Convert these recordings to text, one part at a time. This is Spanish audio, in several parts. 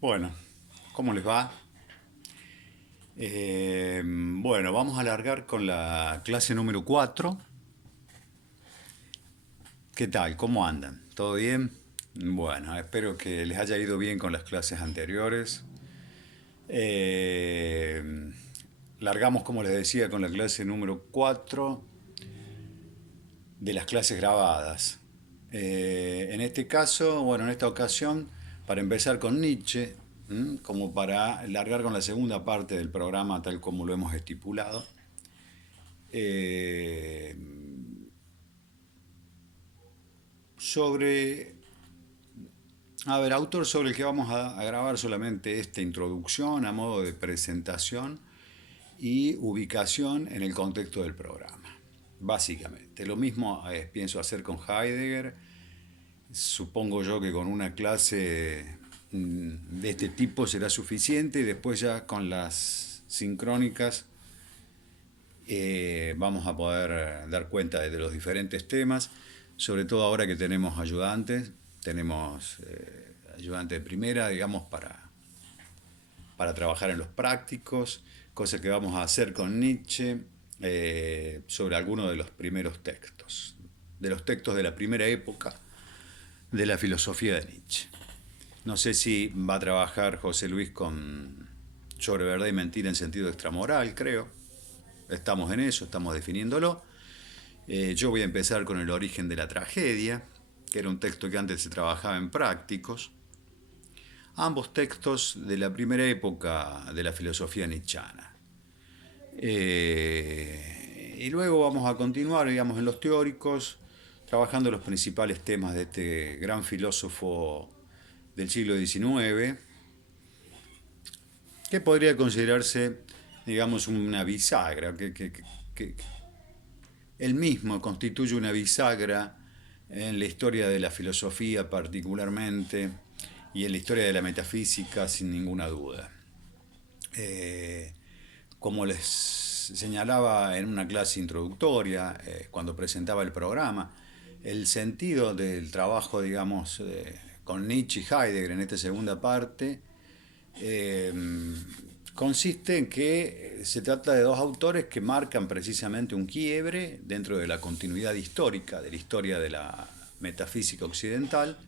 Bueno, ¿cómo les va? Bueno, vamos a alargar con la clase número 4. ¿Qué tal? ¿Cómo andan? ¿Todo bien? Bueno, espero que les haya ido bien con las clases anteriores. Eh, Largamos, como les decía, con la clase número 4 de las clases grabadas. En este caso, bueno, en esta ocasión, para empezar con Nietzsche, como para largar con la segunda parte del programa tal como lo hemos estipulado. eh, sobre, autor sobre el que vamos a grabar solamente esta introducción a modo de presentación y ubicación en el contexto del programa. Básicamente, lo mismo pienso hacer con Heidegger. Supongo yo que con una clase de este tipo será suficiente y después ya con las sincrónicas vamos a poder dar cuenta de los diferentes temas, sobre todo ahora que tenemos ayudantes, tenemos ayudantes de primera, digamos, para trabajar en los prácticos, cosa que vamos a hacer con Nietzsche sobre algunos de los primeros textos, de los textos de la primera época de la filosofía de Nietzsche. No sé si va a trabajar José Luis sobre verdad y mentira en sentido extramoral, creo. Estamos en eso, estamos definiéndolo. Yo voy a empezar con el origen de la tragedia, que era un texto que antes se trabajaba en prácticos. Ambos textos de la primera época de la filosofía nietzscheana. Y luego vamos a continuar, digamos, en los teóricos, trabajando los principales temas de este gran filósofo del siglo XIX, que podría considerarse, digamos, una bisagra, que él mismo constituye una bisagra en la historia de la filosofía particularmente y en la historia de la metafísica sin ninguna duda. Eh, Como les señalaba en una clase introductoria, cuando presentaba el programa, el sentido del trabajo, digamos, con Nietzsche y Heidegger en esta segunda parte, eh, consiste en que se trata de dos autores que marcan precisamente un quiebre dentro de la continuidad histórica, de la historia de la metafísica occidental,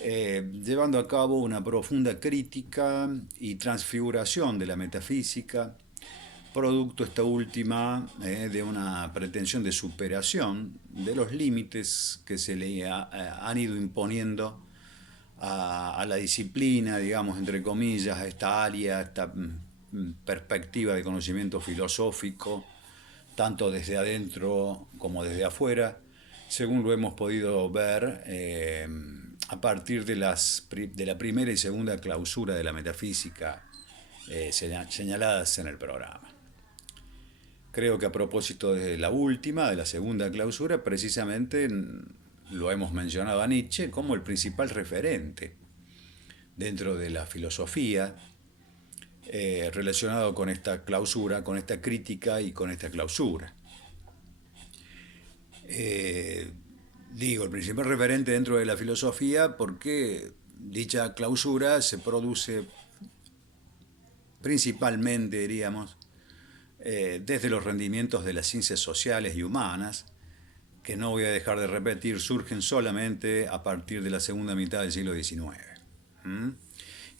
llevando a cabo una profunda crítica y transfiguración de la metafísica, producto esta última de una pretensión de superación de los límites que se le han ido imponiendo a la disciplina, digamos, entre comillas, a esta área, a esta perspectiva de conocimiento filosófico, tanto desde adentro como desde afuera, según lo hemos podido ver a partir de la primera y segunda clausura de la metafísica señaladas en el programa. Creo que a propósito de la última, de la segunda clausura, precisamente lo hemos mencionado a Nietzsche como el principal referente dentro de la filosofía relacionado con esta clausura, con esta crítica y con esta clausura. Eh, Digo, el principal referente dentro de la filosofía porque dicha clausura se produce principalmente, diríamos, desde los rendimientos de las ciencias sociales y humanas, que no voy a dejar de repetir, surgen solamente a partir de la segunda mitad del siglo XIX. ¿Mm?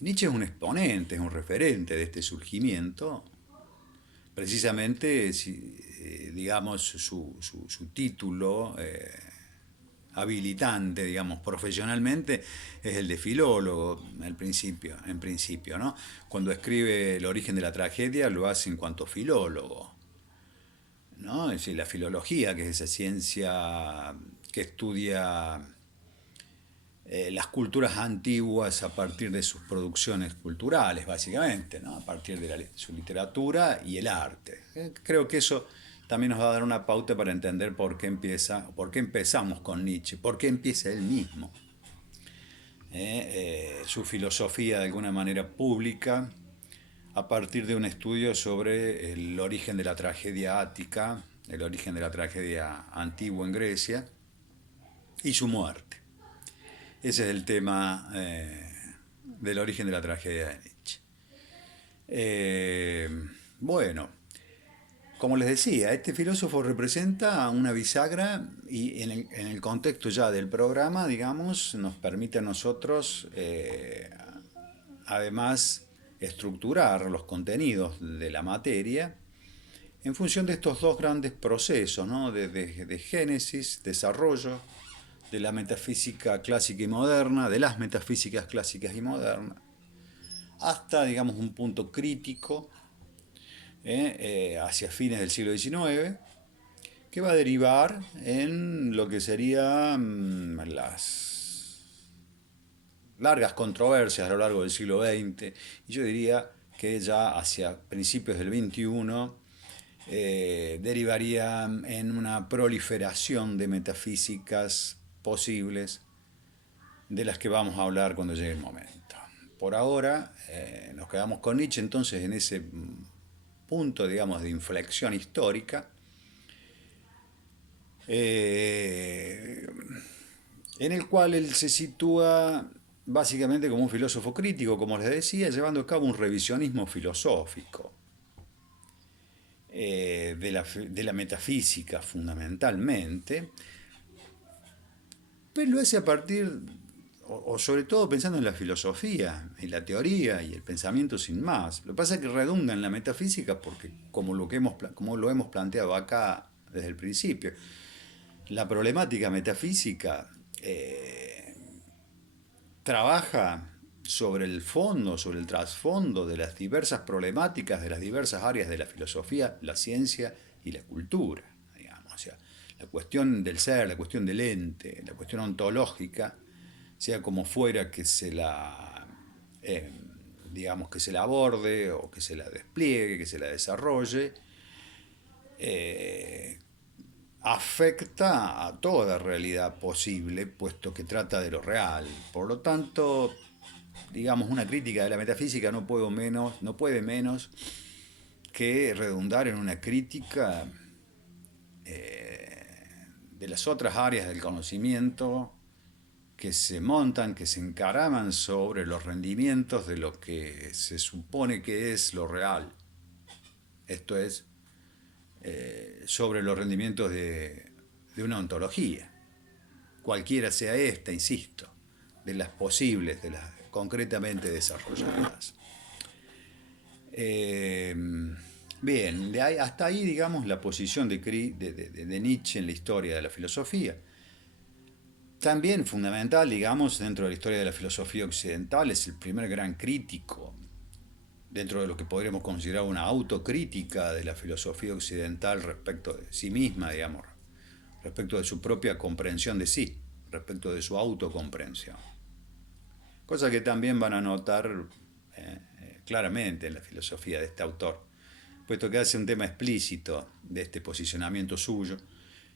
Nietzsche es un exponente, es un referente de este surgimiento, precisamente, digamos, su título habilitante, digamos, profesionalmente, es el de filólogo en principio, ¿no? Cuando escribe El origen de la tragedia lo hace en cuanto filólogo, ¿no? Es decir, la filología, que es esa ciencia que estudia las culturas antiguas a partir de sus producciones culturales, básicamente, ¿no? A partir de su literatura y el arte. Creo que eso también nos va a dar una pauta para entender por qué empezamos con Nietzsche, por qué empieza él mismo. Su filosofía de alguna manera pública a partir de un estudio sobre el origen de la tragedia ática, el origen de la tragedia antigua en Grecia y su muerte. Ese es el tema del origen de la tragedia de Nietzsche. Eh, bueno, como les decía, este filósofo representa una bisagra y en el contexto ya del programa, digamos, nos permite a nosotros, además, estructurar los contenidos de la materia en función de estos dos grandes procesos, ¿no? De génesis, desarrollo, de la metafísica clásica y moderna, de las metafísicas clásicas y modernas, hasta, digamos, un punto crítico hacia fines del siglo XIX, que va a derivar en lo que serían las largas controversias a lo largo del siglo XX, y yo diría que ya hacia principios del XXI derivaría en una proliferación de metafísicas posibles de las que vamos a hablar cuando llegue el momento. Por ahora nos quedamos con Nietzsche entonces en ese punto, digamos, de inflexión histórica, en el cual él se sitúa básicamente como un filósofo crítico, como les decía, llevando a cabo un revisionismo filosófico de la metafísica fundamentalmente, pero lo hace a partir, o sobre todo pensando en la filosofía, en la teoría y el pensamiento sin más. Lo que pasa es que redunda en la metafísica porque, como lo hemos planteado acá desde el principio, la problemática metafísica trabaja sobre el fondo, sobre el trasfondo de las diversas problemáticas de las diversas áreas de la filosofía, la ciencia y la cultura, digamos. O sea, la cuestión del ser, la cuestión del ente, la cuestión ontológica, sea como fuera que se la, digamos, que se la aborde o que se la despliegue, que se la desarrolle, eh, afecta a toda realidad posible, puesto que trata de lo real. Por lo tanto, digamos, una crítica de la metafísica no puede menos que redundar en una crítica de las otras áreas del conocimiento que se montan, que se encaraman sobre los rendimientos de lo que se supone que es lo real. Esto es, sobre los rendimientos de una ontología, cualquiera sea esta, insisto, de las posibles, de las concretamente desarrolladas. Bien, hasta ahí, digamos, la posición de Nietzsche en la historia de la filosofía. También fundamental, digamos, dentro de la historia de la filosofía occidental, es el primer gran crítico, dentro de lo que podríamos considerar una autocrítica de la filosofía occidental respecto de sí misma, digamos, respecto de su propia comprensión de sí, respecto de su autocomprensión. Cosa que también van a notar claramente en la filosofía de este autor, puesto que hace un tema explícito de este posicionamiento suyo,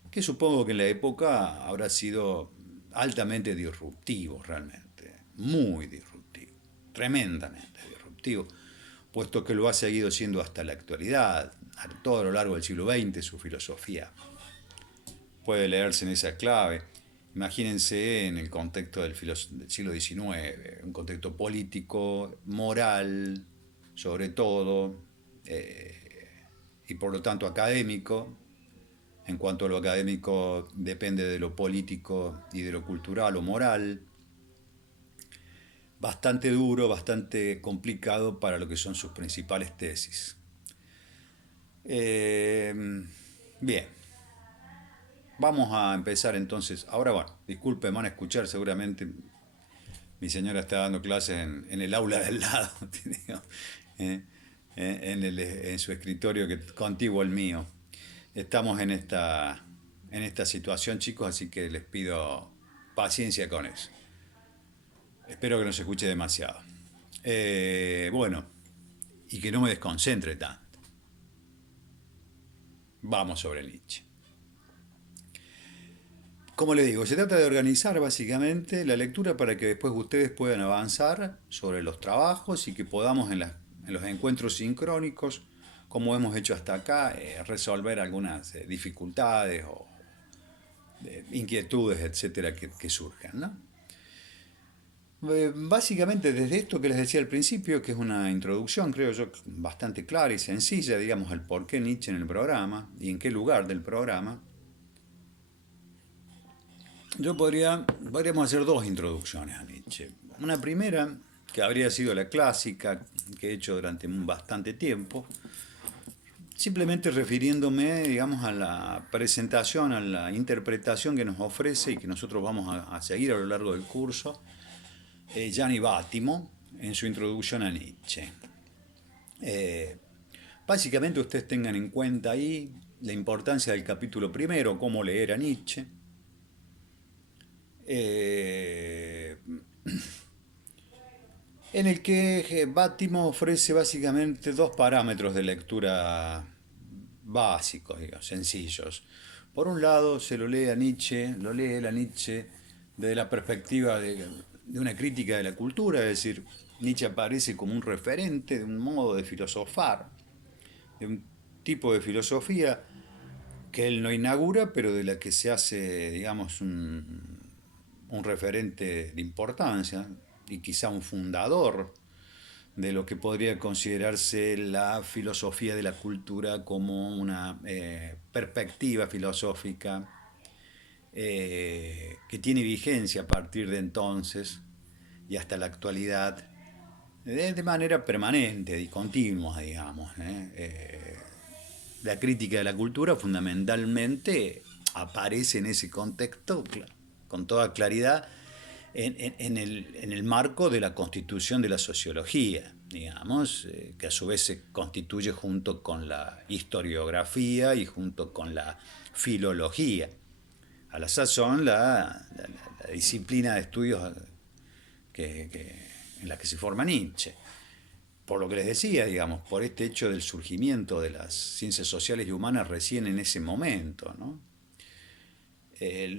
que supongo que en la época habrá sido altamente disruptivo realmente, muy disruptivo, tremendamente disruptivo, puesto que lo ha seguido siendo hasta la actualidad, a todo lo largo del siglo XX su filosofía puede leerse en esa clave. Imagínense en el contexto del siglo XIX, un contexto político, moral, sobre todo, y por lo tanto académico. En cuanto a lo académico depende de lo político y de lo cultural o moral. Bastante duro, bastante complicado para lo que son sus principales tesis. Bien, vamos a empezar entonces. Ahora, bueno, disculpen, van a escuchar seguramente. Mi señora está dando clases en el aula del lado, en su escritorio que contiguo al mío. Estamos en esta situación, chicos, así que les pido paciencia con eso. Espero que no se escuche demasiado. Bueno, y que no me desconcentre tanto. Vamos sobre Nietzsche. Como les digo, se trata de organizar básicamente la lectura para que después ustedes puedan avanzar sobre los trabajos y que podamos en los encuentros sincrónicos, como hemos hecho hasta acá, resolver algunas dificultades o inquietudes, etcétera, que surjan, ¿no? Básicamente desde esto que les decía al principio, que es una introducción, creo yo, bastante clara y sencilla, digamos, el por qué Nietzsche en el programa y en qué lugar del programa, podríamos hacer dos introducciones a Nietzsche. Una primera, que habría sido la clásica, que he hecho durante bastante tiempo, simplemente refiriéndome, digamos, a la presentación, a la interpretación que nos ofrece y que nosotros vamos a seguir a lo largo del curso, Gianni Vattimo en su introducción a Nietzsche. Eh, Básicamente ustedes tengan en cuenta ahí la importancia del capítulo primero, cómo leer a Nietzsche. Eh, en el que Vattimo ofrece básicamente dos parámetros de lectura básicos, digamos, sencillos. Por un lado, se lo lee a Nietzsche desde la perspectiva de una crítica de la cultura, es decir, Nietzsche aparece como un referente de un modo de filosofar, de un tipo de filosofía que él no inaugura, pero de la que se hace, digamos, un referente de importancia y quizá un fundador de lo que podría considerarse la filosofía de la cultura como una perspectiva filosófica que tiene vigencia a partir de entonces y hasta la actualidad de manera permanente y continua, digamos. La crítica de la cultura fundamentalmente aparece en ese contexto con toda claridad en el marco de la constitución de la sociología, digamos, que a su vez se constituye junto con la historiografía y junto con la filología. A la sazón, la disciplina de estudios en la que se forma Nietzsche. Por lo que les decía, digamos, por este hecho del surgimiento de las ciencias sociales y humanas recién en ese momento, ¿no?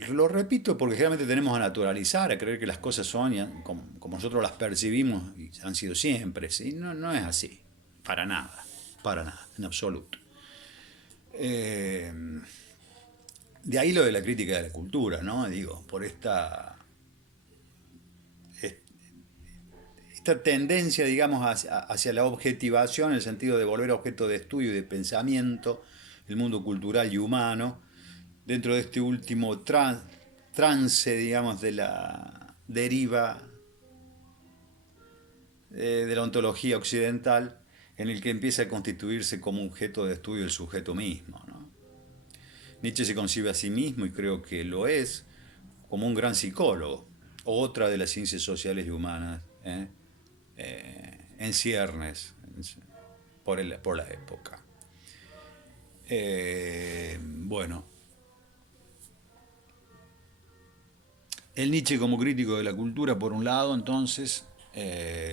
Lo repito porque generalmente tenemos a naturalizar, a creer que las cosas son como nosotros las percibimos y han sido siempre, ¿sí? No, no es así, para nada, en absoluto. Eh, de ahí lo de la crítica de la cultura, ¿no? Digo, por esta tendencia, digamos, hacia la objetivación, en el sentido de volver objeto de estudio y de pensamiento, el mundo cultural y humano, dentro de este último trance, digamos, de la deriva de la ontología occidental, en el que empieza a constituirse como objeto de estudio el sujeto mismo, ¿no? Nietzsche se concibe a sí mismo, y creo que lo es, como un gran psicólogo, otra de las ciencias sociales y humanas, en ciernes por la época. Bueno, el Nietzsche como crítico de la cultura, por un lado, entonces,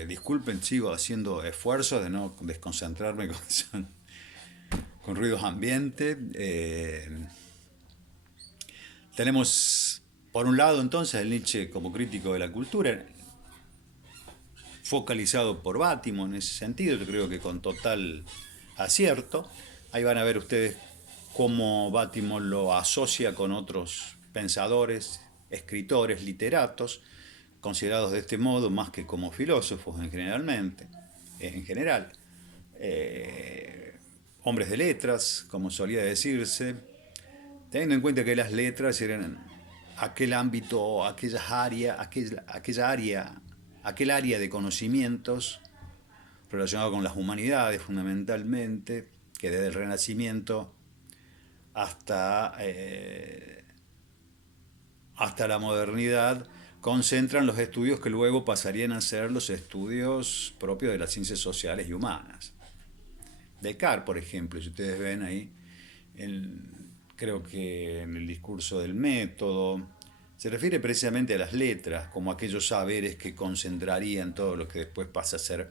disculpen, sigo haciendo esfuerzos de no desconcentrarme con ruidos ambientes. Tenemos, por un lado, entonces, el Nietzsche como crítico de la cultura, focalizado por Vattimo en ese sentido, yo creo que con total acierto. Ahí van a ver ustedes cómo Vattimo lo asocia con otros pensadores, escritores, literatos, considerados de este modo más que como filósofos en general, hombres de letras, como solía decirse, teniendo en cuenta que las letras eran aquel ámbito, aquel área de conocimientos relacionado con las humanidades fundamentalmente, que desde el Renacimiento hasta, hasta la modernidad concentran los estudios que luego pasarían a ser los estudios propios de las ciencias sociales y humanas. Descartes, por ejemplo, si ustedes ven ahí, creo que en el discurso del método, se refiere precisamente a las letras como aquellos saberes que concentrarían todo lo que después pasa a ser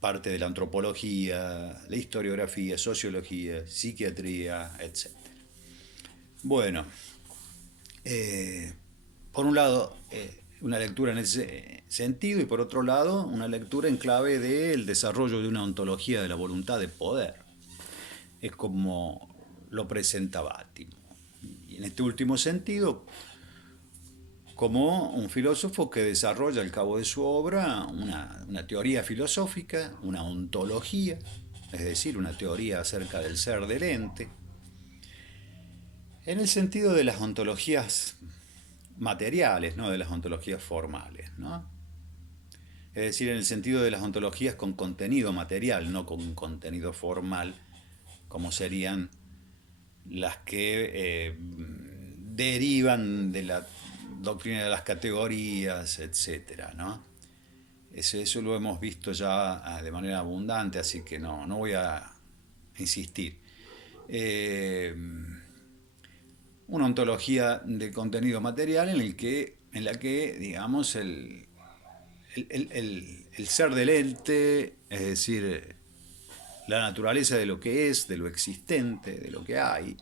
parte de la antropología, la historiografía, sociología, psiquiatría, etc. Bueno, por un lado, una lectura en ese sentido, y por otro lado, una lectura en clave del desarrollo de una ontología de la voluntad de poder. Es como lo presenta Vattimo. Y en este último sentido, como un filósofo que desarrolla al cabo de su obra una teoría filosófica, una ontología, es decir, una teoría acerca del ser del ente, en el sentido de las ontologías materiales, no de las ontologías formales, ¿no? Es decir, en el sentido de las ontologías con contenido material, no con contenido formal, como serían las que derivan de la doctrina de las categorías, etcétera, ¿no? Eso lo hemos visto ya de manera abundante, así que no voy a insistir. Eh, una ontología de contenido material en la que digamos, el ser del ente, es decir, la naturaleza de lo que es, de lo existente, de lo que hay,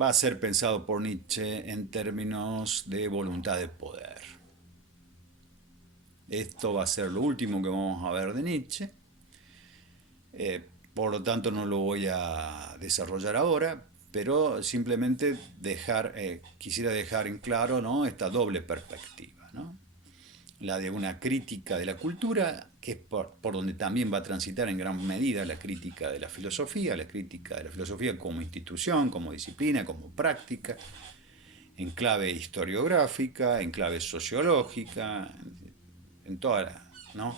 va a ser pensado por Nietzsche en términos de voluntad de poder. Esto va a ser lo último que vamos a ver de Nietzsche, por lo tanto no lo voy a desarrollar ahora, pero simplemente quisiera dejar en claro, ¿no?, esta doble perspectiva, ¿no? La de una crítica de la cultura, que es por donde también va a transitar en gran medida la crítica de la filosofía como institución, como disciplina, como práctica, en clave historiográfica, en clave sociológica, en toda ¿no?,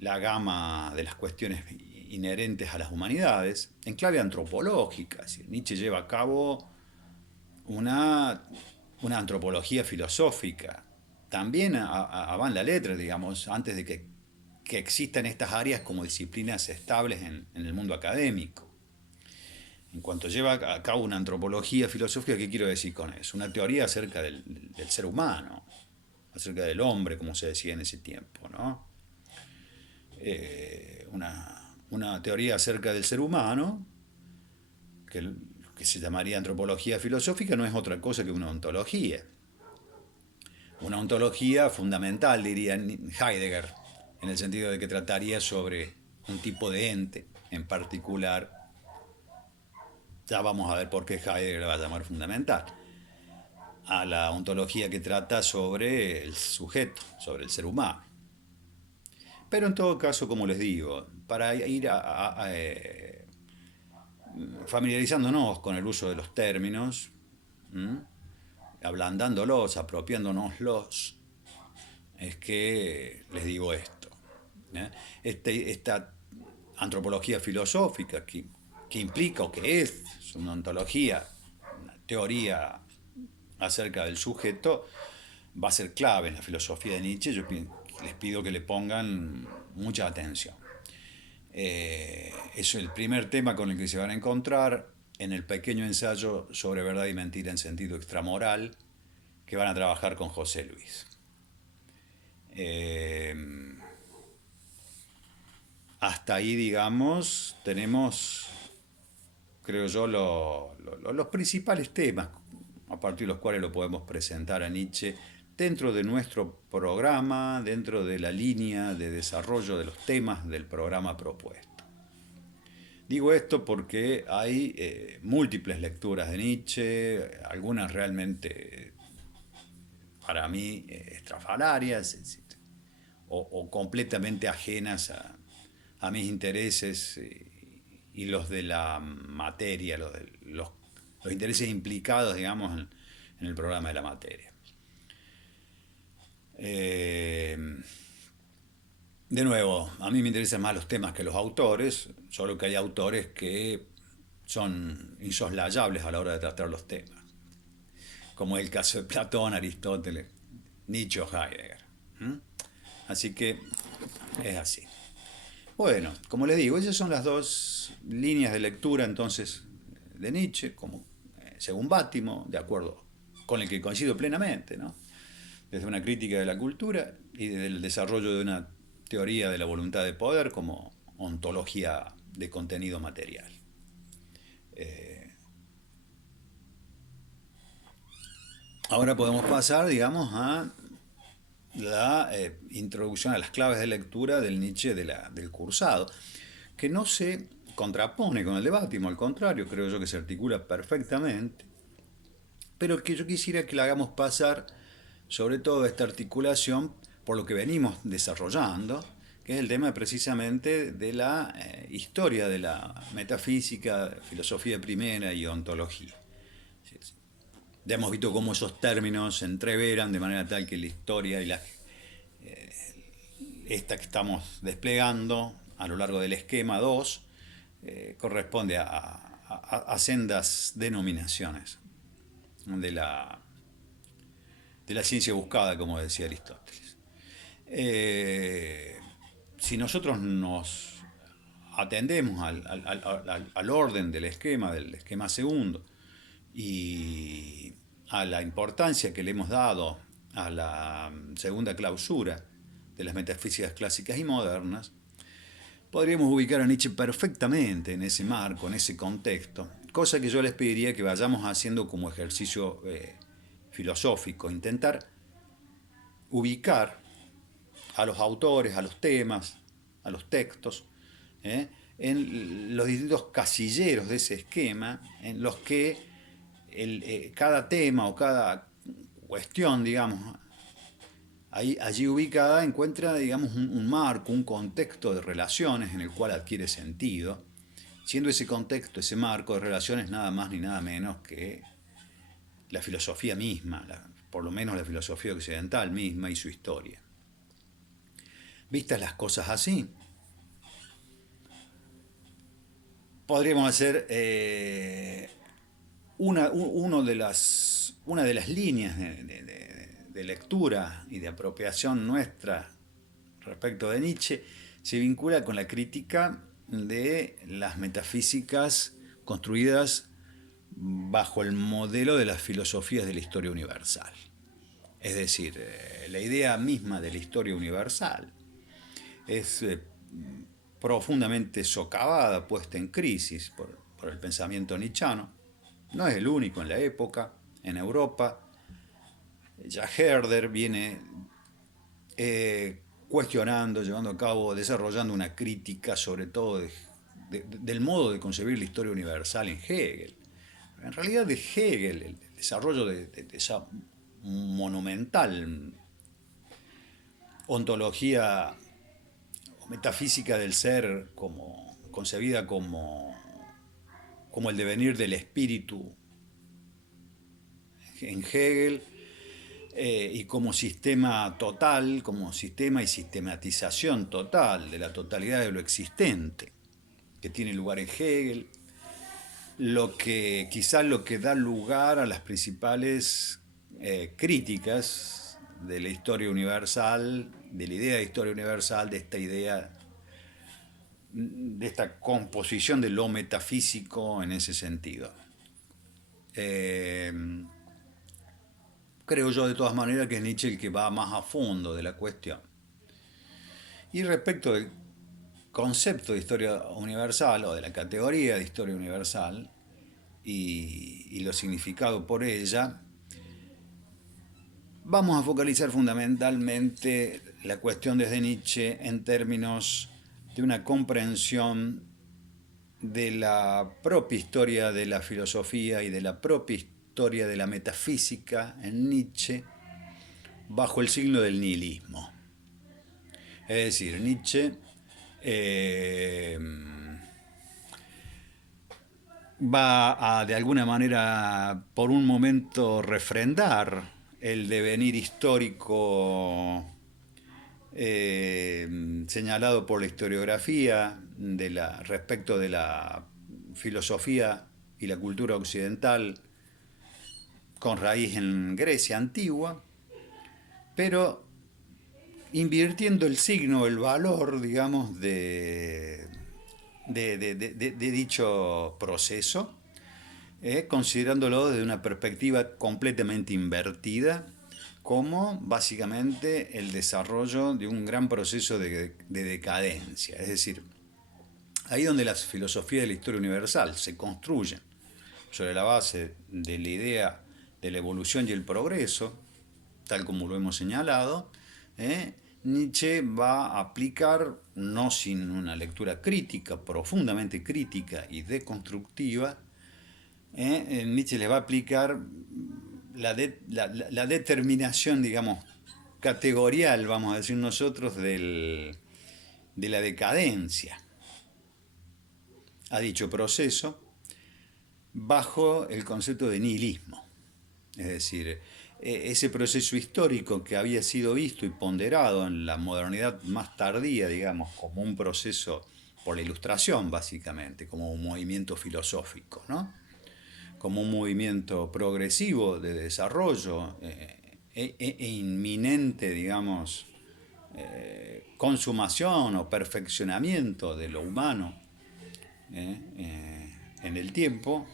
la gama de las cuestiones inherentes a las humanidades, en clave antropológica. Es decir, Nietzsche lleva a cabo una, una antropología filosófica, también va en la letra, digamos, antes de que existan estas áreas como disciplinas estables en el mundo académico. En cuanto lleva a cabo una antropología filosófica, ¿qué quiero decir con eso? Una teoría acerca del ser humano, acerca del hombre, como se decía en ese tiempo, ¿no? Una teoría acerca del ser humano, que se llamaría antropología filosófica, no es otra cosa que una ontología. Una ontología fundamental, diría Heidegger, en el sentido de que trataría sobre un tipo de ente en particular. Ya vamos a ver por qué Heidegger la va a llamar fundamental. A la ontología que trata sobre el sujeto, sobre el ser humano. Pero en todo caso, como les digo, para ir familiarizándonos con el uso de los términos, ablandándolos, apropiándonoslos, es que les digo esto. Esta antropología filosófica que implica o que es una ontología, una teoría acerca del sujeto, va a ser clave en la filosofía de Nietzsche. Yo les pido que le pongan mucha atención. Es el primer tema con el que se van a encontrar en el pequeño ensayo sobre verdad y mentira en sentido extramoral que van a trabajar con José Luis. Hasta ahí, digamos, tenemos, creo yo, los principales temas a partir de los cuales lo podemos presentar a Nietzsche dentro de nuestro programa, dentro de la línea de desarrollo de los temas del programa propuesto. Digo esto porque hay múltiples lecturas de Nietzsche, algunas realmente para mí estrafalarias o completamente ajenas a mis intereses y los de la materia, los intereses implicados, digamos, en el programa de la materia. De nuevo, a mí me interesan más los temas que los autores, solo que hay autores que son insoslayables a la hora de tratar los temas, como el caso de Platón, Aristóteles, Nietzsche o Heidegger. Así que es así. Bueno, como les digo, esas son las dos líneas de lectura entonces de Nietzsche, como según Bátimo, de acuerdo con el que coincido plenamente, ¿no?, desde una crítica de la cultura y del desarrollo de una teoría de la voluntad de poder como ontología de contenido material. Ahora podemos pasar, digamos, a la introducción a las claves de lectura del Nietzsche del cursado, que no se contrapone con el de Bátimo, al contrario, creo yo que se articula perfectamente, pero que yo quisiera que la hagamos pasar, sobre todo esta articulación, por lo que venimos desarrollando, que es el tema precisamente de la historia de la metafísica, filosofía primera y ontología. Ya hemos visto cómo esos términos se entreveran de manera tal que la historia y esta que estamos desplegando a lo largo del esquema 2 corresponde a sendas denominaciones de de la ciencia buscada, como decía Aristóteles. Si nosotros nos atendemos al orden del esquema segundo, y a la importancia que le hemos dado a la segunda clausura de las metafísicas clásicas y modernas, podríamos ubicar a Nietzsche perfectamente en ese marco, en ese contexto, cosa que yo les pediría que vayamos haciendo como ejercicio filosófico, intentar ubicar a los autores, a los temas, a los textos, en los distintos casilleros de ese esquema, en los que cada tema o cada cuestión, digamos, allí ubicada encuentra, digamos, un marco, un contexto de relaciones en el cual adquiere sentido, siendo ese contexto, ese marco de relaciones nada más ni nada menos que la filosofía misma, por lo menos la filosofía occidental misma y su historia. Vistas las cosas así, podríamos hacer una de las líneas de lectura y de apropiación nuestra respecto de Nietzsche se vincula con la crítica de las metafísicas construidas bajo el modelo de las filosofías de la historia universal. Es decir, la idea misma de la historia universal es profundamente socavada, puesta en crisis por el pensamiento nietzscheano. No es el único en la época, en Europa. Ya Herder viene cuestionando, llevando a cabo, desarrollando una crítica sobre todo del modo de concebir la historia universal en Hegel. En realidad de Hegel, el desarrollo de esa monumental ontología o metafísica del ser concebida como el devenir del espíritu en Hegel, y como sistema total, como sistema y sistematización total de la totalidad de lo existente, que tiene lugar en Hegel, quizás lo que da lugar a las principales críticas de la historia universal, de la idea de historia universal, de esta idea, de esta composición de lo metafísico en ese sentido. Creo yo de todas maneras que es Nietzsche el que va más a fondo de la cuestión. Y respecto del concepto de historia universal o de la categoría de historia universal y lo significado por ella, vamos a focalizar fundamentalmente la cuestión desde Nietzsche en términos de una comprensión de la propia historia de la filosofía y de la propia historia de la metafísica en Nietzsche bajo el signo del nihilismo. Es decir, Nietzsche va a de alguna manera por un momento refrendar el devenir histórico señalado por la historiografía respecto de la filosofía y la cultura occidental con raíz en Grecia antigua, pero invirtiendo el signo, el valor, digamos, de dicho proceso, considerándolo desde una perspectiva completamente invertida, como básicamente el desarrollo de un gran proceso de decadencia. Es decir, ahí donde las filosofías de la historia universal se construyen sobre la base de la idea de la evolución y el progreso, tal como lo hemos señalado, Nietzsche va a aplicar, no sin una lectura crítica, profundamente crítica y deconstructiva, Nietzsche le va a aplicar la determinación, digamos, categorial, vamos a decir nosotros, de la decadencia a dicho proceso bajo el concepto de nihilismo. Es decir, ese proceso histórico que había sido visto y ponderado en la modernidad más tardía, digamos, como un proceso por la Ilustración, básicamente, como un movimiento filosófico, ¿no? Como un movimiento progresivo de desarrollo inminente, digamos, consumación o perfeccionamiento de lo humano en el tiempo,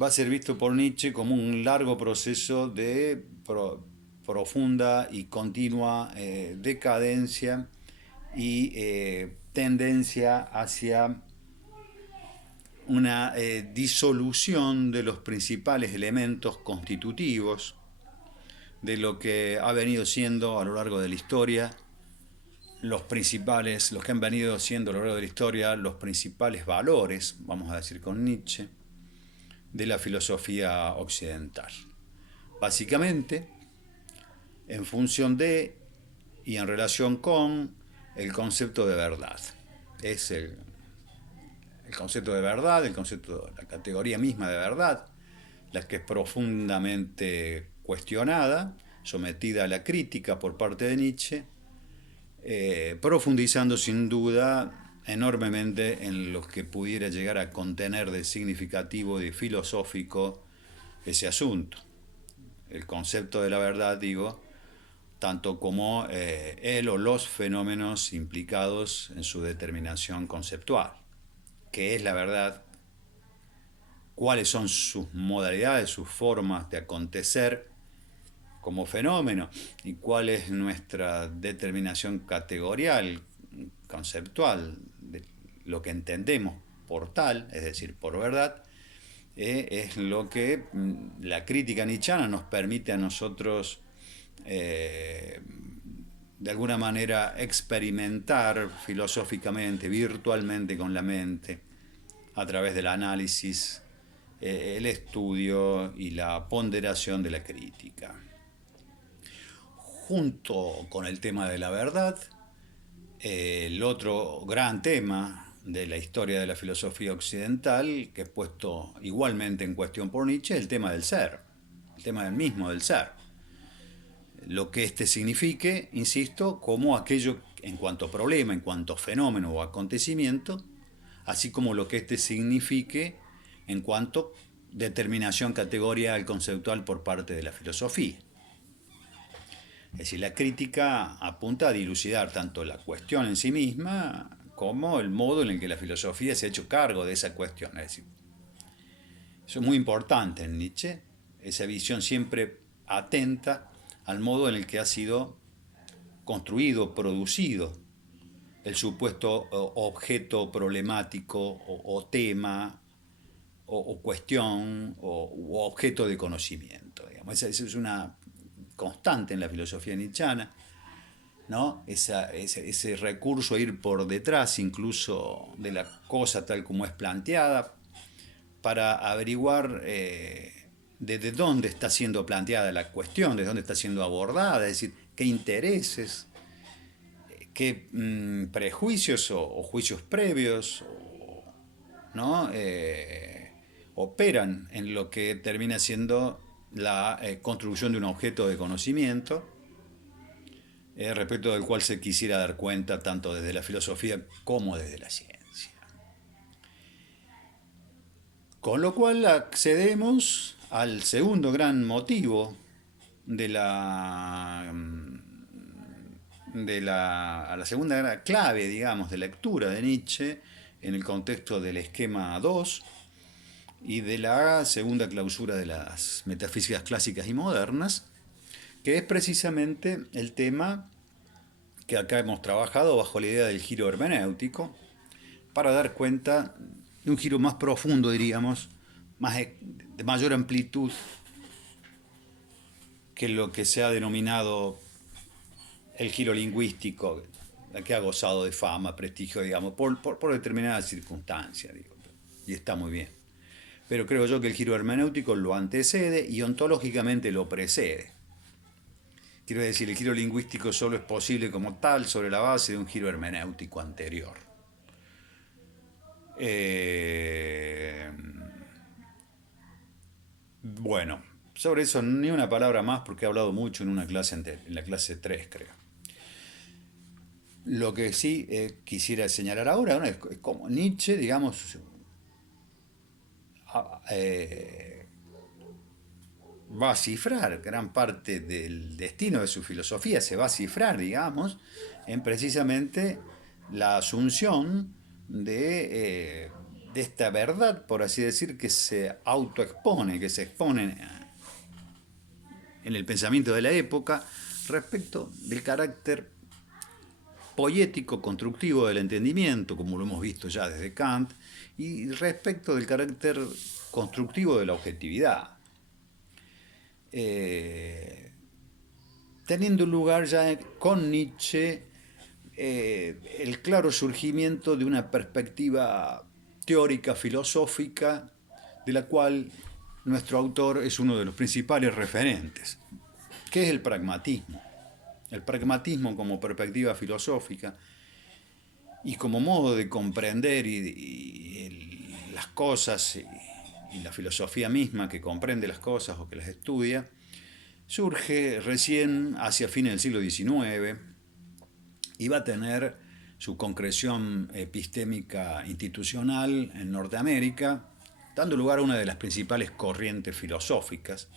va a ser visto por Nietzsche como un largo proceso de profunda y continua decadencia y tendencia hacia una disolución de los principales elementos constitutivos de lo que ha venido siendo a lo largo de la historia los que han venido siendo a lo largo de la historia los principales valores, vamos a decir con Nietzsche, de la filosofía occidental. Básicamente, en función de y en relación con el concepto de verdad. Es el concepto de verdad, el concepto, la categoría misma de verdad, la que es profundamente cuestionada, sometida a la crítica por parte de Nietzsche, profundizando sin duda enormemente en lo que pudiera llegar a contener de significativo y filosófico ese asunto. El concepto de la verdad, digo, tanto como él o los fenómenos implicados en su determinación conceptual. ¿Qué es la verdad? ¿Cuáles son sus modalidades, sus formas de acontecer como fenómeno? ¿Y cuál es nuestra determinación categorial, conceptual, de lo que entendemos por tal, es decir, por verdad? Es lo que la crítica nietzscheana nos permite a nosotros de alguna manera experimentar filosóficamente, virtualmente con la mente, a través del análisis, el estudio y la ponderación de la crítica. Junto con el tema de la verdad, el otro gran tema de la historia de la filosofía occidental, que es puesto igualmente en cuestión por Nietzsche, es el tema del ser, el tema del mismo del ser. Lo que éste signifique, insisto, como aquello en cuanto a problema, en cuanto a fenómeno o acontecimiento, así como lo que éste signifique en cuanto a determinación categorial conceptual por parte de la filosofía. Es decir, la crítica apunta a dilucidar tanto la cuestión en sí misma como el modo en el que la filosofía se ha hecho cargo de esa cuestión. Es decir, eso es muy importante en Nietzsche, esa visión siempre atenta al modo en el que ha sido construido, producido el supuesto objeto problemático o tema o cuestión o objeto de conocimiento. Digamos. Esa es una constante en la filosofía nietzscheana, ¿no? Ese recurso a ir por detrás incluso de la cosa tal como es planteada para averiguar desde dónde está siendo planteada la cuestión, desde dónde está siendo abordada, es decir, qué intereses, qué prejuicios o juicios previos, ¿no? Operan en lo que termina siendo la construcción de un objeto de conocimiento, respecto del cual se quisiera dar cuenta tanto desde la filosofía como desde la ciencia. Con lo cual accedemos al segundo gran motivo de a la segunda clave, digamos, de lectura de Nietzsche en el contexto del esquema 2 y de la segunda clausura de las metafísicas clásicas y modernas, que es precisamente el tema que acá hemos trabajado bajo la idea del giro hermenéutico, para dar cuenta de un giro más profundo, diríamos, de mayor amplitud que lo que se ha denominado el giro lingüístico, que ha gozado de fama, prestigio, digamos, por determinadas circunstancias, digo, y está muy bien. pero creo yo que el giro hermenéutico lo antecede y ontológicamente lo precede. Quiero decir, el giro lingüístico solo es posible como tal sobre la base de un giro hermenéutico anterior. Bueno, sobre eso ni una palabra más porque he hablado mucho en una clase en la clase 3, creo. Lo que sí quisiera señalar ahora, ¿no?, es como Nietzsche, digamos, va a cifrar gran parte del destino de su filosofía, se va a cifrar, digamos, en precisamente la asunción de esta verdad, por así decir, que se autoexpone, que se expone en el pensamiento de la época respecto del carácter poético, constructivo del entendimiento, como lo hemos visto ya desde Kant, y respecto del carácter constructivo de la objetividad. Teniendo lugar ya con Nietzsche el claro surgimiento de una perspectiva teórica, filosófica, de la cual nuestro autor es uno de los principales referentes, que es el pragmatismo. El pragmatismo como perspectiva filosófica y como modo de comprender las cosas y la filosofía misma que comprende las cosas o que las estudia, surge recién hacia fines del siglo XIX y va a tener su concreción epistémica institucional en Norteamérica, dando lugar a una de las principales corrientes filosóficas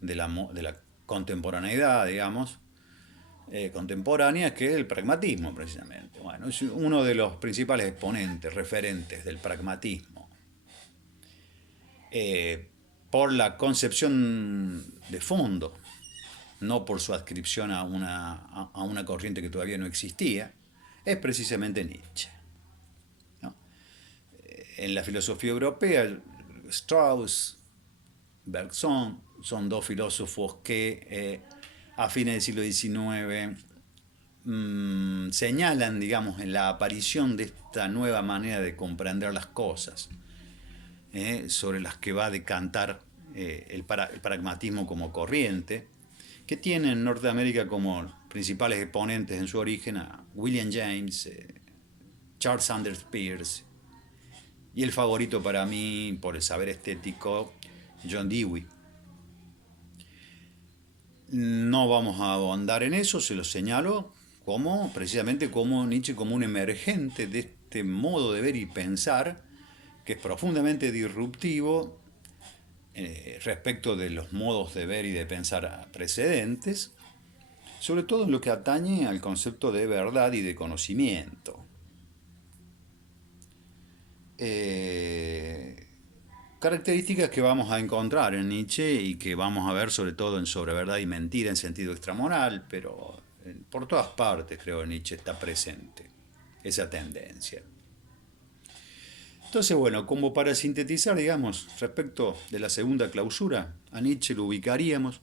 de la contemporaneidad, digamos, contemporánea, que es el pragmatismo, precisamente. Bueno, es uno de los principales exponentes, referentes del pragmatismo. Por la concepción de fondo, no por su adscripción a una corriente que todavía no existía, es precisamente Nietzsche, ¿no? En la filosofía europea, Strauss, Bergson, son dos filósofos que a fines del siglo XIX señalan, digamos, en la aparición de esta nueva manera de comprender las cosas, sobre las que va a decantar el pragmatismo como corriente, que tiene en Norteamérica como principales exponentes en su origen a William James, Charles Sanders Peirce, y el favorito para mí, por el saber estético, John Dewey. No vamos a ahondar en eso, se lo señalo precisamente como Nietzsche, como un emergente de este modo de ver y pensar que es profundamente disruptivo respecto de los modos de ver y de pensar precedentes, sobre todo en lo que atañe al concepto de verdad y de conocimiento. Características que vamos a encontrar en Nietzsche y que vamos a ver sobre todo en Sobre verdad y mentira en sentido extramoral, pero por todas partes creo que Nietzsche está presente esa tendencia. Entonces, bueno, como para sintetizar, digamos, respecto de la segunda clausura, a Nietzsche lo ubicaríamos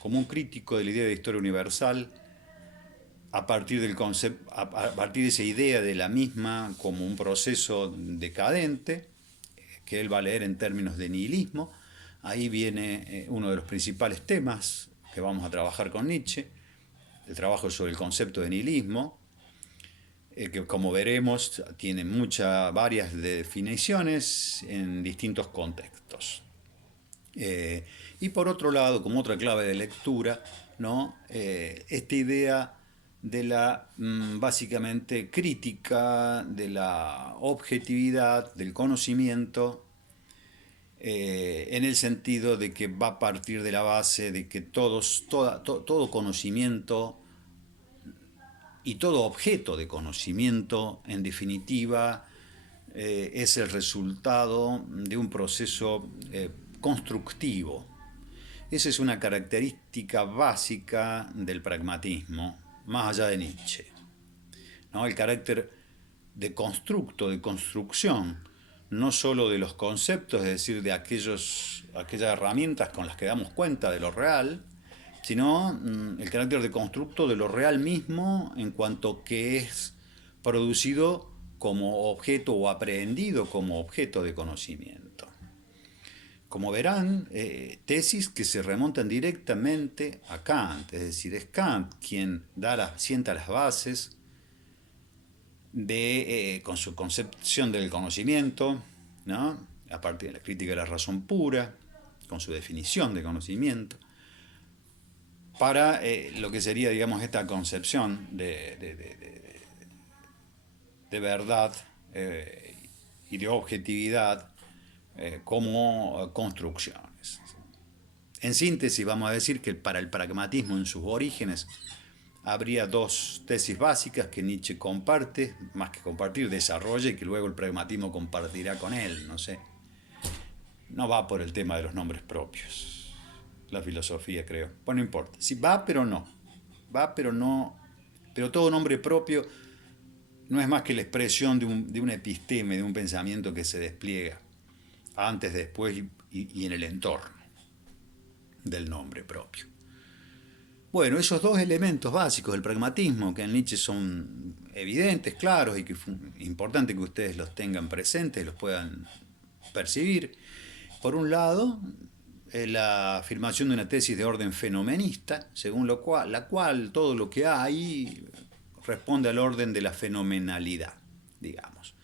como un crítico de la idea de historia universal a partir a partir de esa idea de la misma como un proceso decadente que él va a leer en términos de nihilismo. Ahí viene uno de los principales temas que vamos a trabajar con Nietzsche, el trabajo sobre el concepto de nihilismo, que como veremos tiene varias definiciones en distintos contextos. Y por otro lado, como otra clave de lectura, ¿no?, esta idea de la básicamente crítica de la objetividad del conocimiento, en el sentido de que va a partir de la base de que todo conocimiento y todo objeto de conocimiento, en definitiva, es el resultado de un proceso constructivo. Esa es una característica básica del pragmatismo, más allá de Nietzsche, ¿no? El carácter de constructo, de construcción, no solo de los conceptos, es decir, de aquellas herramientas con las que damos cuenta de lo real, sino el carácter de constructo de lo real mismo en cuanto que es producido como objeto o aprehendido como objeto de conocimiento. como verán, tesis que se remontan directamente a Kant, es decir, es Kant quien sienta las bases con su concepción del conocimiento, ¿no? A partir de la crítica de la razón pura, con su definición de conocimiento, para lo que sería, digamos, esta concepción de verdad y de objetividad como construcciones. En síntesis, vamos a decir que para el pragmatismo en sus orígenes habría dos tesis básicas que Nietzsche comparte, más que compartir, desarrolla y que luego el pragmatismo compartirá con él, no sé. No va por el tema de los nombres propios, la filosofía, creo. Bueno, no importa. Sí, va, pero no. Va, pero no. Pero todo nombre propio no es más que la expresión de un episteme, de un pensamiento que se despliega antes, después y en el entorno del nombre propio. Bueno, esos dos elementos básicos del pragmatismo que en Nietzsche son evidentes, claros y que es importante que ustedes los tengan presentes, los puedan percibir. Por un lado, la afirmación de una tesis de orden fenomenista, según la cual todo lo que hay responde al orden de la fenomenalidad, digamos.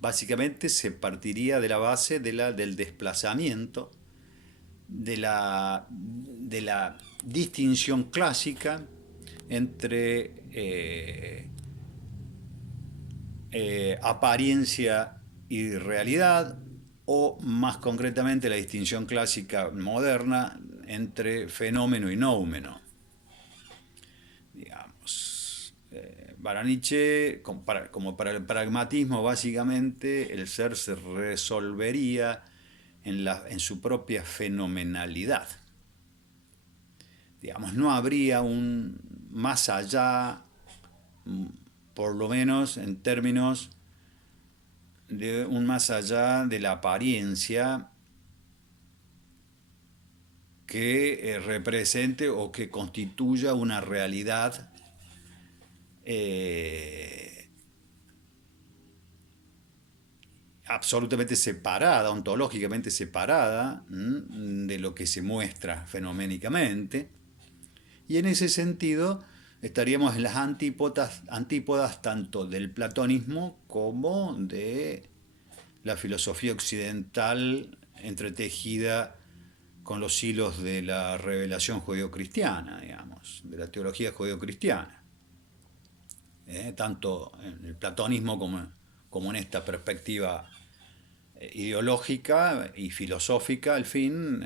Básicamente se partiría de la base del desplazamiento, de la distinción clásica entre apariencia y realidad, o más concretamente la distinción clásica moderna entre fenómeno y noumeno. Digamos, para Nietzsche, como para el pragmatismo, básicamente el ser se resolvería en su propia fenomenalidad. Digamos, no habría un más allá, por lo menos en términos de un más allá de la apariencia que represente o que constituya una realidad absolutamente separada, ontológicamente separada de lo que se muestra fenoménicamente. Y en ese sentido estaríamos en las antípodas tanto del platonismo como de la filosofía occidental entretejida con los hilos de la revelación judeocristiana, digamos, de la teología judeocristiana. Tanto en el platonismo como en esta perspectiva ideológica y filosófica, al fin,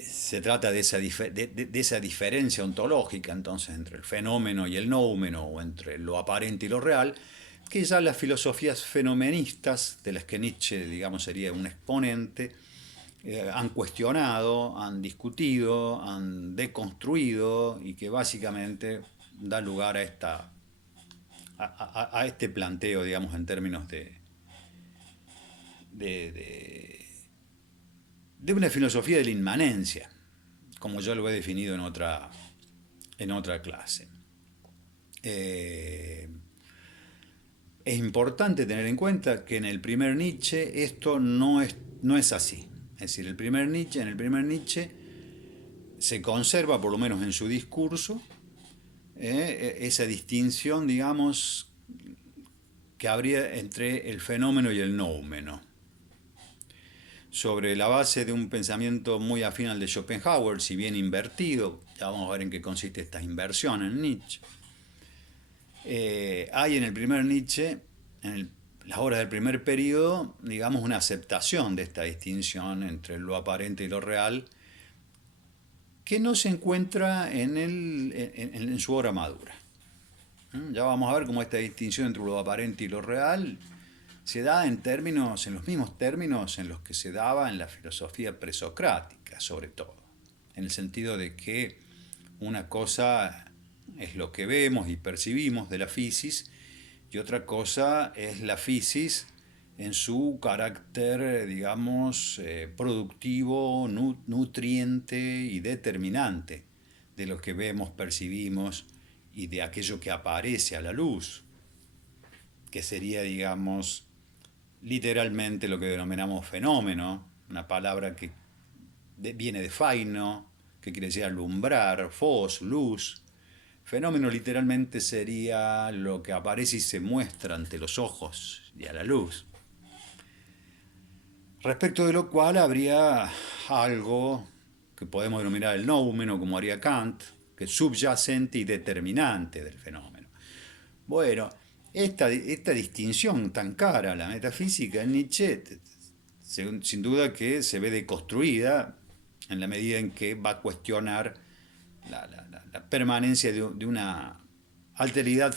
se trata de esa diferencia ontológica entonces entre el fenómeno y el noumeno, o entre lo aparente y lo real, que ya las filosofías fenomenistas, de las que Nietzsche, digamos, sería un exponente, han cuestionado, han discutido, han deconstruido y que básicamente da lugar a este planteo, digamos, en términos de una filosofía de la inmanencia, como yo lo he definido en otra clase. Es importante tener en cuenta que en el primer Nietzsche esto no es así. Es decir, en el primer Nietzsche se conserva, por lo menos en su discurso, esa distinción, digamos, que habría entre el fenómeno y el noumeno, sobre la base de un pensamiento muy afín al de Schopenhauer, si bien invertido. Ya vamos a ver en qué consiste esta inversión en Nietzsche. Hay en el primer Nietzsche, las obras del primer periodo, digamos, una aceptación de esta distinción entre lo aparente y lo real, que no se encuentra en su obra madura. Ya vamos a ver cómo esta distinción entre lo aparente y lo real se da en los mismos términos en los que se daba en la filosofía presocrática, sobre todo, en el sentido de que una cosa es lo que vemos y percibimos de la physis, y otra cosa es la physis en su carácter, digamos, productivo, nutriente y determinante de lo que vemos, percibimos y de aquello que aparece a la luz, que sería, digamos, literalmente lo que denominamos fenómeno, una palabra que viene de faino, que quiere decir alumbrar, fos, luz. Fenómeno literalmente sería lo que aparece y se muestra ante los ojos y a la luz. Respecto de lo cual habría algo que podemos denominar el noumeno, como haría Kant, que es subyacente y determinante del fenómeno. Bueno, esta distinción tan cara a la metafísica en Nietzsche, sin duda que se ve deconstruida en la medida en que va a cuestionar la permanencia de una alteridad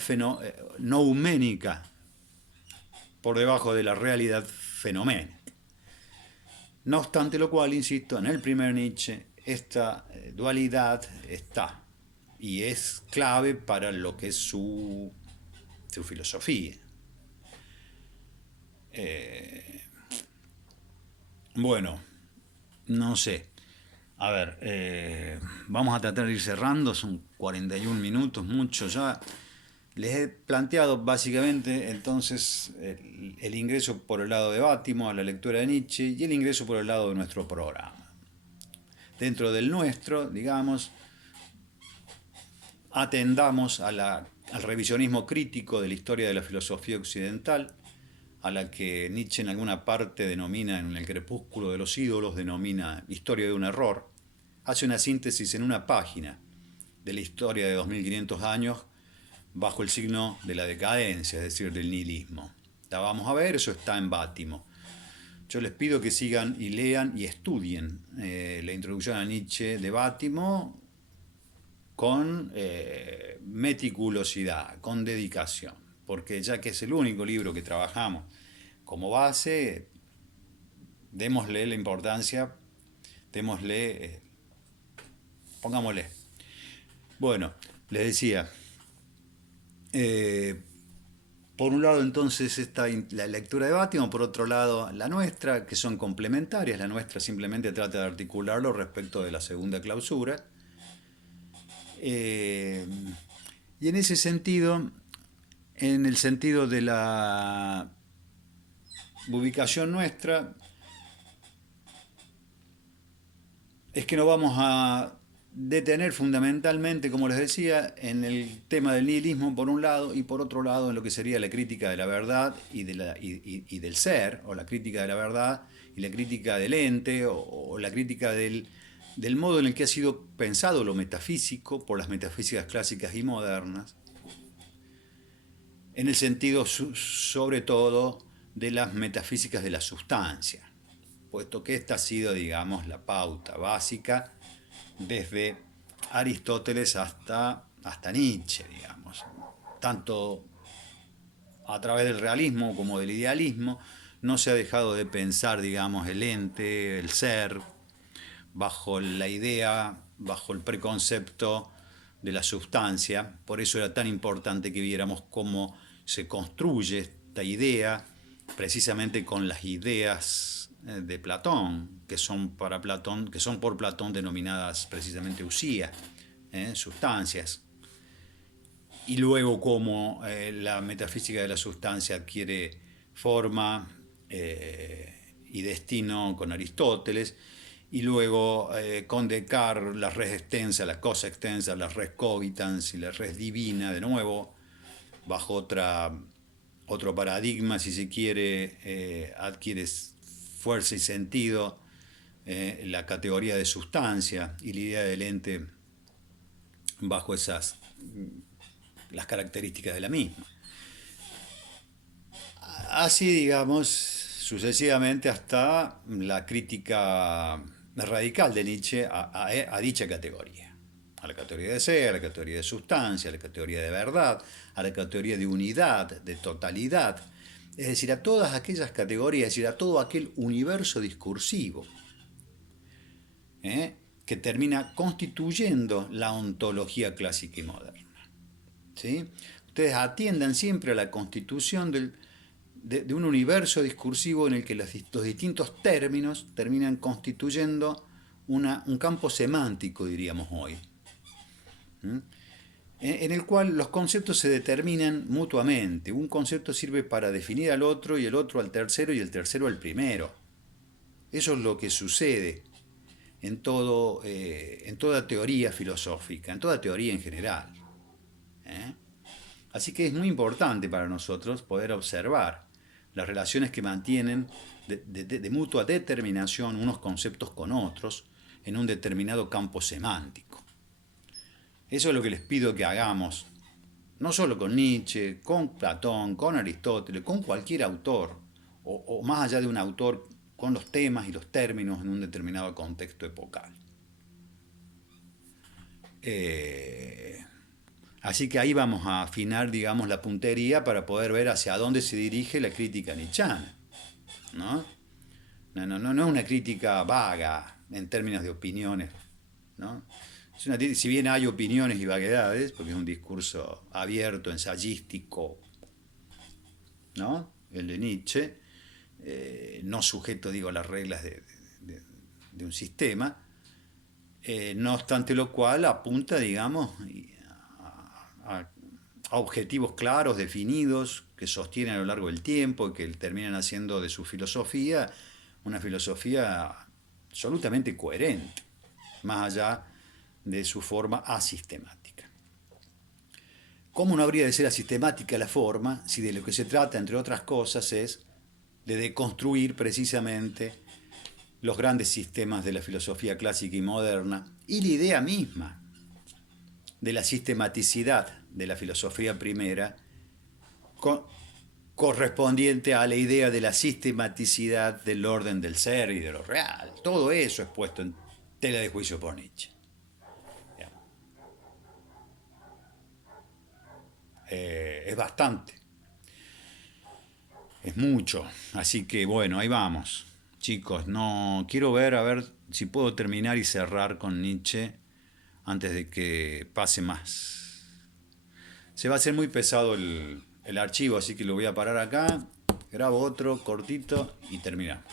nouménica por debajo de la realidad fenoménica. No obstante lo cual, insisto, en el primer Nietzsche esta dualidad está y es clave para lo que es su filosofía. Bueno, no sé. A ver, vamos a tratar de ir cerrando, son 41 minutos, mucho ya. Les he planteado básicamente entonces el ingreso por el lado de Bátimo a la lectura de Nietzsche y el ingreso por el lado de nuestro programa. Dentro del nuestro, digamos, atendamos al revisionismo crítico de la historia de la filosofía occidental, a la que Nietzsche en alguna parte denomina, en el crepúsculo de los ídolos, denomina historia de un error. Hace una síntesis en una página de la historia de 2500 años bajo el signo de la decadencia, es decir, del nihilismo. La vamos a ver, eso está en Bátimo. Yo les pido que sigan y lean y estudien la introducción a Nietzsche de Bátimo con meticulosidad, con dedicación, porque ya que es el único libro que trabajamos como base, démosle la importancia, pongámosle. Bueno, les decía, por un lado entonces está la lectura de Bátimo, por otro lado la nuestra, que son complementarias. La nuestra simplemente trata de articularlo respecto de la segunda clausura. Y en ese sentido, en el sentido de la ubicación nuestra, es que nos vamos a detener fundamentalmente, como les decía, en el tema del nihilismo por un lado y por otro lado en lo que sería la crítica de la verdad y del ser, o la crítica de la verdad y la crítica del ente, o la crítica del modo en el que ha sido pensado lo metafísico por las metafísicas clásicas y modernas, en el sentido sobre todo de las metafísicas de la sustancia, puesto que esta ha sido, digamos, la pauta básica desde Aristóteles hasta Nietzsche, digamos. Tanto a través del realismo como del idealismo, no se ha dejado de pensar, digamos, el ente, el ser, bajo la idea, bajo el preconcepto de la sustancia. Por eso era tan importante que viéramos cómo se construye esta idea, precisamente con las ideas de Platón, que son por Platón denominadas precisamente usía, sustancias. Y luego cómo la metafísica de la sustancia adquiere forma y destino con Aristóteles, y luego con Descartes la res extensa, la cosa extensa, la res cogitans y la res divina, de nuevo, bajo otro paradigma, si se quiere, adquiere fuerza y sentido la categoría de sustancia y la idea del ente bajo las características de la misma. Así, digamos, sucesivamente hasta la crítica radical de Nietzsche a dicha categoría. A la categoría de ser, a la categoría de sustancia, a la categoría de verdad, a la categoría de unidad, de totalidad. Es decir, a todas aquellas categorías, es decir, a todo aquel universo discursivo que termina constituyendo la ontología clásica y moderna. ¿Sí? Ustedes atiendan siempre a la constitución de un universo discursivo en el que los distintos términos terminan constituyendo un campo semántico, diríamos hoy. en el cual los conceptos se determinan mutuamente. Un concepto sirve para definir al otro y el otro al tercero y el tercero al primero. Eso es lo que sucede en toda teoría filosófica, en toda teoría en general. ¿eh? Así que es muy importante para nosotros poder observar las relaciones que mantienen de mutua determinación unos conceptos con otros en un determinado campo semántico. Eso es lo que les pido que hagamos, no solo con Nietzsche, con Platón, con Aristóteles, con cualquier autor, o más allá de un autor, con los temas y los términos en un determinado contexto epocal. Eh, Así que ahí vamos a afinar, digamos, la puntería para poder ver hacia dónde se dirige la crítica nietzscheana, ¿no? No es una crítica vaga en términos de opiniones, ¿no? Si bien hay opiniones y vaguedades, porque es un discurso abierto, ensayístico, ¿no? El de Nietzsche, no sujeto, digo, a las reglas de un sistema, no obstante lo cual apunta, digamos, a, a objetivos claros, definidos, que sostienen a lo largo del tiempo y que terminan haciendo de su filosofía una filosofía absolutamente coherente, más allá de su forma asistemática. ¿Cómo no habría de ser asistemática la forma si de lo que se trata, entre otras cosas, es de deconstruir precisamente los grandes sistemas de la filosofía clásica y moderna y la idea misma de la sistematicidad de la filosofía primera correspondiente a la idea de la sistematicidad del orden del ser y de lo real? Todo eso es puesto en tela de juicio por Nietzsche. Es bastante, es mucho. Así que bueno, ahí vamos. Chicos, no quiero ver a ver si puedo terminar y cerrar con Nietzsche antes de que pase más. Se va a hacer muy pesado el archivo, así que lo voy a parar acá, grabo otro cortito y terminamos.